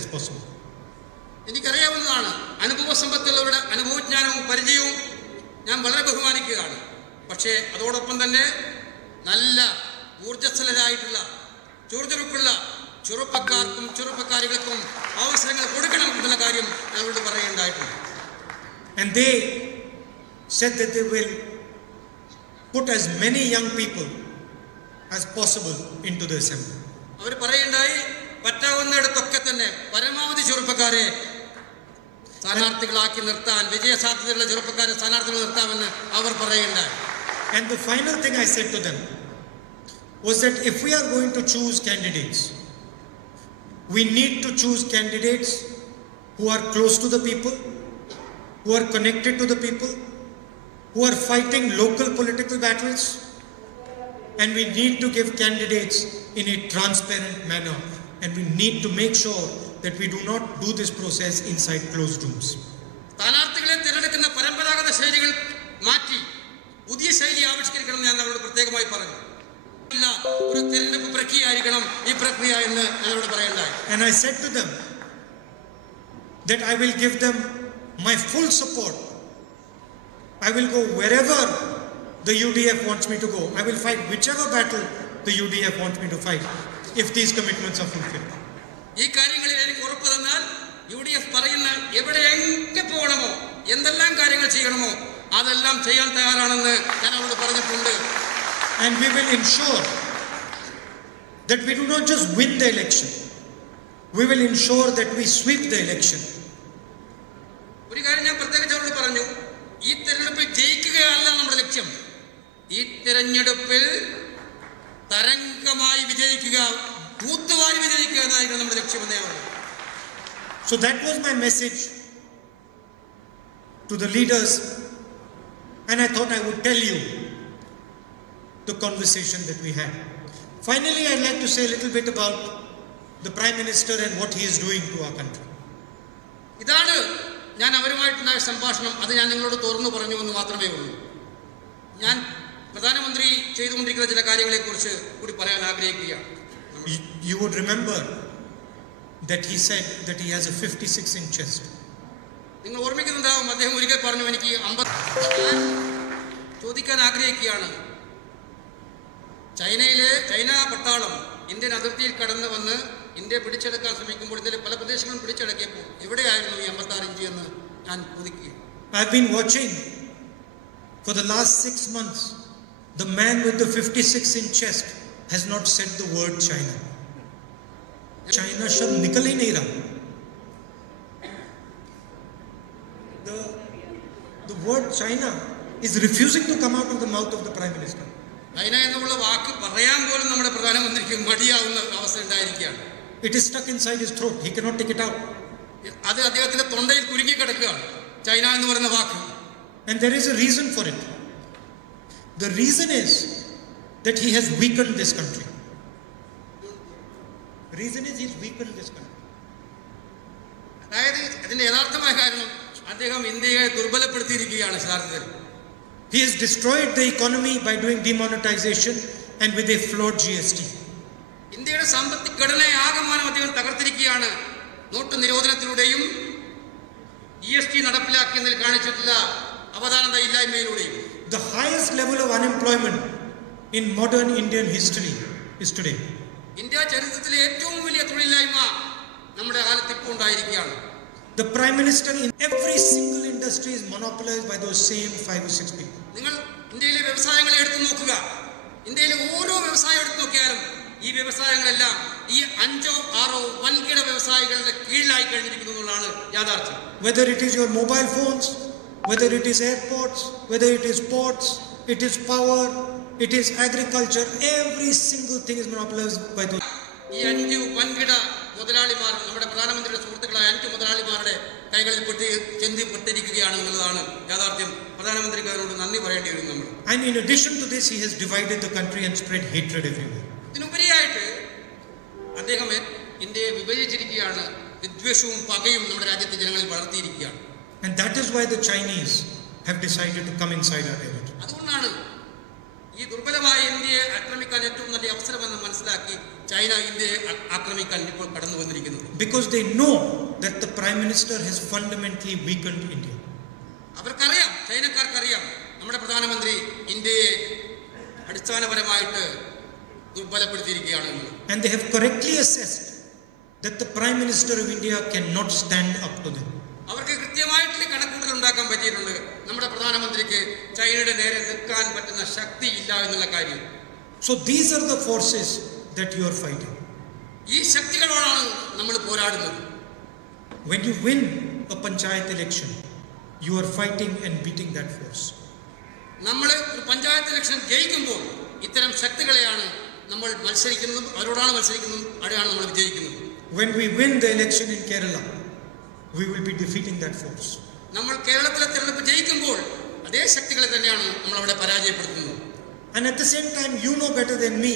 as possible. എനിക്കറിയാവുന്നതാണ് അനുഭവ സമ്പത്തുള്ളവരുടെ അനുഭവജ്ഞാനവും പരിചയവും ഞാൻ വളരെ ബഹുമാനിക്കുകയാണ്. പക്ഷേ അതോടൊപ്പം തന്നെ നല്ല ഊർജ്ജസ്വലരായിട്ടുള്ള ചുറുചുറുക്കുള്ള ചെറുപ്പക്കാർക്കും ചെറുപ്പക്കാരികൾക്കും അവസരങ്ങൾ കൊടുക്കണം എന്നുള്ള കാര്യം ഞങ്ങളോട് പറയുകയുണ്ടായിട്ടുണ്ട്. And they said that they will put as many young people as possible into the assembly. അവർ പറയുകയുണ്ടായി പറ്റാവുന്നിടത്തൊക്കെ തന്നെ പരമാവധി ചെറുപ്പക്കാരെ സ്ഥാനാർത്ഥികളാക്കി നിർത്താൻ, വിജയസാധ്യതയുള്ള ചെറുപ്പക്കാരെ സ്ഥാനാർത്ഥികൾ നിർത്താമെന്ന് അവർ പറയുകയുണ്ടായി. And the final thing I said to them was that if we are going to choose candidates, we need to choose candidates who are close to the people, who are connected to the people, who are fighting local political battles, and we need to give candidates in a transparent manner, and we need to make sure that we do not do this process inside closed rooms. സ്ഥാനാർത്ഥികളെ തിരഞ്ഞെടുക്കുന്ന പരമ്പരാഗത ശൈലികൾ മാറ്റി പുതിയ ശൈലി ആവിഷ്കരിക്കണം ഞാൻ അവരോട് പ്രത്യേകമായി പറഞ്ഞു. ഒരു തിരഞ്ഞെടുപ്പ് പ്രക്രിയ ആയിരിക്കണം ഈ പ്രക്രിയ എന്ന് ഞങ്ങളോട് പറയണ്ടായി. And I said to them that I will give them my full support. I will go wherever the UDF wants me to go. I will fight whichever battle the UDF wants me to fight if these commitments are fulfilled. ഈ കാര്യങ്ങളിൽ എനിക്ക് ഉറപ്പ് തന്നാൽ UDF പറയുന്ന എവിടെയെങ്കിൽ പോകണമോ എന്തെല്ലാം കാര്യങ്ങൾ ചെയ്യണമോ അതെല്ലാം ചെയ്യാൻ തയ്യാറാണെന്ന് ഞാൻ അവരോട് പറഞ്ഞിട്ടുണ്ട്. And we will ensure that we do not just win the election. We will ensure that we sweep the election. ഒരു കാര്യം ഞാൻ പ്രത്യേകിച്ച് അവരോട് പറഞ്ഞു, ഈ തെരഞ്ഞെടുപ്പിൽ ജയിക്കുകയല്ല നമ്മുടെ ലക്ഷ്യം. ഈ തെരഞ്ഞെടുപ്പിൽ തരംഗമായി വിജയിക്കുക, തൂത്തുവാരി വിജയിക്കുക എന്നായിരുന്നു നമ്മുടെ ലക്ഷ്യമെന്നേ പറഞ്ഞു. So that was my message to the leaders, and I thought I would tell you the conversation that we had. Finally, I'd like to say a little bit about the Prime Minister and what he is doing to our country. ഇതാണ് ഞാൻ അവരുമായിട്ടുണ്ടായ സംഭാഷണം. അത് ഞാൻ നിങ്ങളോട് തുറന്നു പറഞ്ഞു എന്ന് മാത്രമേ ഉള്ളൂ. ഞാൻ പ്രധാനമന്ത്രി ചെയ്തുകൊണ്ടിരിക്കുന്ന ചില കാര്യങ്ങളെക്കുറിച്ച് കൂടി പറയാൻ ആഗ്രഹിക്കുകയാണ്. You would remember that he said that he has a 56-inch chest. നിങ്ങൾ ഓർമ്മിക്കുന്നുണ്ടാവും, അദ്ദേഹം ഒരിക്കൽ പറഞ്ഞു എനിക്ക് 50. ചോദിക്കാൻ ആഗ്രഹിക്കുകയാണ്, ചൈന പട്ടാളം ഇന്ത്യൻ അതിർത്തിയിൽ കടന്നു വന്ന് ഇന്ത്യ പിടിച്ചെടുക്കാൻ ശ്രമിക്കുമ്പോൾ ഇന്ത്യയിലെ പല പ്രദേശങ്ങളും പിടിച്ചെടുക്കിയപ്പോൾ എവിടെയായിരുന്നു ഈ 56 ഇഞ്ച് എന്ന് ഞാൻ ചോദിക്കുകയാണ്. I've been watching for the last 6 months. The man with the 56-inch chest has not said the word China. China शब्द निकल ही नहीं रहा. The word China is refusing to come out of the mouth of the Prime Minister. China എന്നുള്ള വാക്ക് പറയാൻ പോലും നമ്മുടെ പ്രധാനമന്ത്രിക്ക് മടിയാവുന്ന അവസ്ഥ ഉണ്ടായിരിക്കുകയാണ്. It is stuck inside his throat. He cannot take it out. അത് അദ്ദേഹത്തിന്റെ തൊണ്ടയിൽ കുരുങ്ങി കിടക്കുകയാണ് ചൈന എന്ന് പറയുന്ന വാക്ക്. And there is a reason for it. The reason is that he has weakened this country. The reason is he's weakened this country. അതായത് അതിന്റെ യഥാർത്ഥമായ കാരണം അദ്ദേഹം ഇന്ത്യയെ ദുർബലപ്പെടുത്തിയിരിക്കുകയാണ് യഥാർത്ഥത്തിൽ. He has destroyed the economy by doing demonetization and with a flawed GST. ഇന്ത്യയുടെ സാമ്പത്തിക ഘടനയെ ആകമാനം അദ്ദേഹം തകർത്തിരിക്കുകയാണ്. നോട്ട് നിരോധനത്തിലൂടെയും GST നടപ്പിലാക്കിയതിൽ കാണിച്ചിട്ടുള്ള അവധാനത ഇല്ലായ്മയിലൂടെയും. The highest level of unemployment in modern Indian history is today. India ചരിത്രത്തിലെ ഏറ്റവും വലിയ തൊഴിലില്ലായ്മ നമ്മുടെ കാലത്ത് ഇപ്പോൾ ഉണ്ടായിരിക്കുകയാണ്. The Prime Minister in every single industry is monopolized by those same 5 or 6 people. നിങ്ങൾ ഇന്ത്യയിലെ വ്യവസായങ്ങളെ എടുത്തു നോക്കുക. ഇന്ത്യയിലെ ഓരോ വ്യവസായം എടുത്തു നോക്കിയാലും ഈ വ്യവസായങ്ങളെല്ലാം ഈ 5 or 6 വൻകിട വ്യവസായികളുടെ കീഴിലായി കഴിഞ്ഞിരിക്കുന്നു എന്നുള്ളതാണ് യാഥാർത്ഥ്യം. Whether it is your mobile phones, whether it is airports, whether it is ports, it is power, it is agriculture, every single thing is monopolized by those. ഈ 5 വൻകിട മുതലാളിമാർ നമ്മുടെ പ്രധാനമന്ത്രിയുടെ സുഹൃത്തുക്കളായ 5 മുതലാളിമാരുടെ കൈകളിൽ ചെന്തിപ്പെട്ടിരിക്കുകയാണ് എന്നുള്ളതാണ് യാഥാർത്ഥ്യം. പ്രധാനമന്ത്രിക്ക് അതിനോട് നന്ദി പറയേണ്ടി വരും നമ്മൾ. And in addition to this, he has divided the country and spread hatred everywhere. ഇതിനുപരിയായിട്ട് അദ്ദേഹം ഇന്ത്യയെ വിഭജിച്ചിരിക്കുകയാണ്. വിദ്വേഷവും പകയും നമ്മുടെ രാജ്യത്തെ ജനങ്ങളിൽ വളർത്തിയിരിക്കുകയാണ്. And that is why the Chinese have decided to come inside our territory. അതുകൊണ്ടാണ് ഈ ദുർബലമായ ഇന്ത്യയെ ആക്രമിക്കാൻ ഏറ്റവും നല്ല അവസരമെന്ന് മനസ്സിലാക്കി ചൈന ഇന്ത്യയെ ആക്രമിക്കാൻ ഇപ്പോൾ കടന്നു വന്നിരിക്കുന്നത്. Because they know that the Prime Minister has fundamentally weakened India. അവർക്കറിയാം, ചൈനക്കാർക്കറിയാം നമ്മുടെ പ്രധാനമന്ത്രി ഇന്ത്യയെ അടിസ്ഥാനപരമായിട്ട് ദുർബലപ്പെടുത്തിയിരിക്കുകയാണെന്ന്. And they have correctly assessed that the Prime Minister of India cannot stand up to them. അവർക്ക് കൃത്യമായിട്ടുള്ള കണക്കുകൂട്ടൽ ഉണ്ടാക്കാൻ പറ്റിയിട്ടുണ്ട്. നമ്മുടെ പ്രധാനമന്ത്രിക്ക് ചൈനയുടെ നേരെ നിൽക്കാൻ പറ്റുന്ന ശക്തി ഇല്ല എന്നുള്ള കാര്യം. So these are the forces that you are fighting. ഈ ശക്തികളോടാണ് നമ്മൾ പോരാടുന്നത്. When you win a panchayat election, you are fighting and beating that force. നമ്മൾ ഒരു പഞ്ചായത്ത് ഇലക്ഷൻ ജയിക്കുമ്പോൾ ഇത്തരം ശക്തികളെയാണ് നമ്മൾ മത്സരിക്കുന്നതും അവരോടാണ് മത്സരിക്കുന്നതും അവിടെയാണ് നമ്മൾ വിജയിക്കുന്നത്. When we win the election in Kerala, we will be defeating that force. നമ്മൾ കേരളത്തിലെ തിരഞ്ഞെടുപ്പ് ജയിക്കുമ്പോൾ അതേ ശക്തികളെ തന്നെയാണ് നമ്മൾ അവിടെ പരാജയപ്പെടുത്തുന്നത്. And at the same time, you know better than me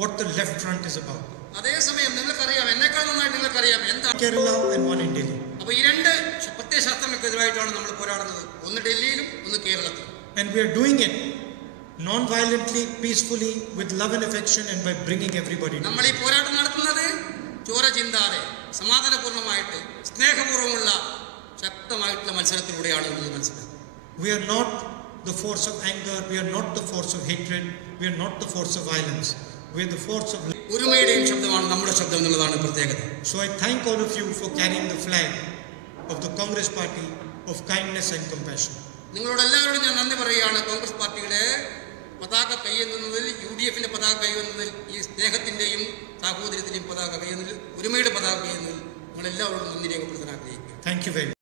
what the left front is about. അതേസമയം നിങ്ങൾക്കറിയാം, എന്നെക്കാൾ നന്നായിട്ട് നിങ്ങൾക്കറിയാം എന്താ Kerala and one in Delhi. അപ്പോൾ ഈ രണ്ട് പ്രത്യയശാസ്ത്രങ്ങൾക്കെതിരായിട്ടാണ് നമ്മൾ പോരാടുന്നത്. ഒന്ന് ഡൽഹിയിലും ഒന്ന് കേരളത്തിലും. And we are doing it non-violently, peacefully, with love and affection, and by bringing everybody together. നമ്മൾ ഈ പോരാട്ടം നടത്തുന്നത് ചോര ചിന്താതെ സമാധാനപൂർണ്ണമായിട്ട് സ്നേഹപൂർവ്വമുള്ള ശക്തമായിട്ടുള്ള മത്സരത്തിലൂടെയാണ് നമ്മൾ മനസ്സിലാക്കുന്നത്. We are not the force of anger, we are not the force of hatred, we are not the force of violence, we are the force of love. ഒരുമയുടെയും ശബ്ദമാണ് നമ്മുടെ ശബ്ദം എന്നുള്ളതാണ് പ്രത്യേകത. So I thank all of you for carrying the flag of the Congress Party of kindness and compassion. നിങ്ങളോട് എല്ലാവരോടും ഞാൻ നന്ദി പറയുകയാണ്. കോൺഗ്രസ് പാർട്ടിയുടെ പതാക കൈയെന്നതിൽ, UDFന്റെ പതാക കൈയെന്നതിൽ, ഈ സ്നേഹത്തിന്റെയും സാഹോദര്യത്തിന്റെയും പതാക കൈയെന്നതിൽ, ഒരുമയുടെ പതാക കൈയെന്നതിൽ നിങ്ങളെല്ലാവരോടും നന്ദി രേഖപ്പെടുത്താൻ ആഗ്രഹിക്കുക. Thank you very much.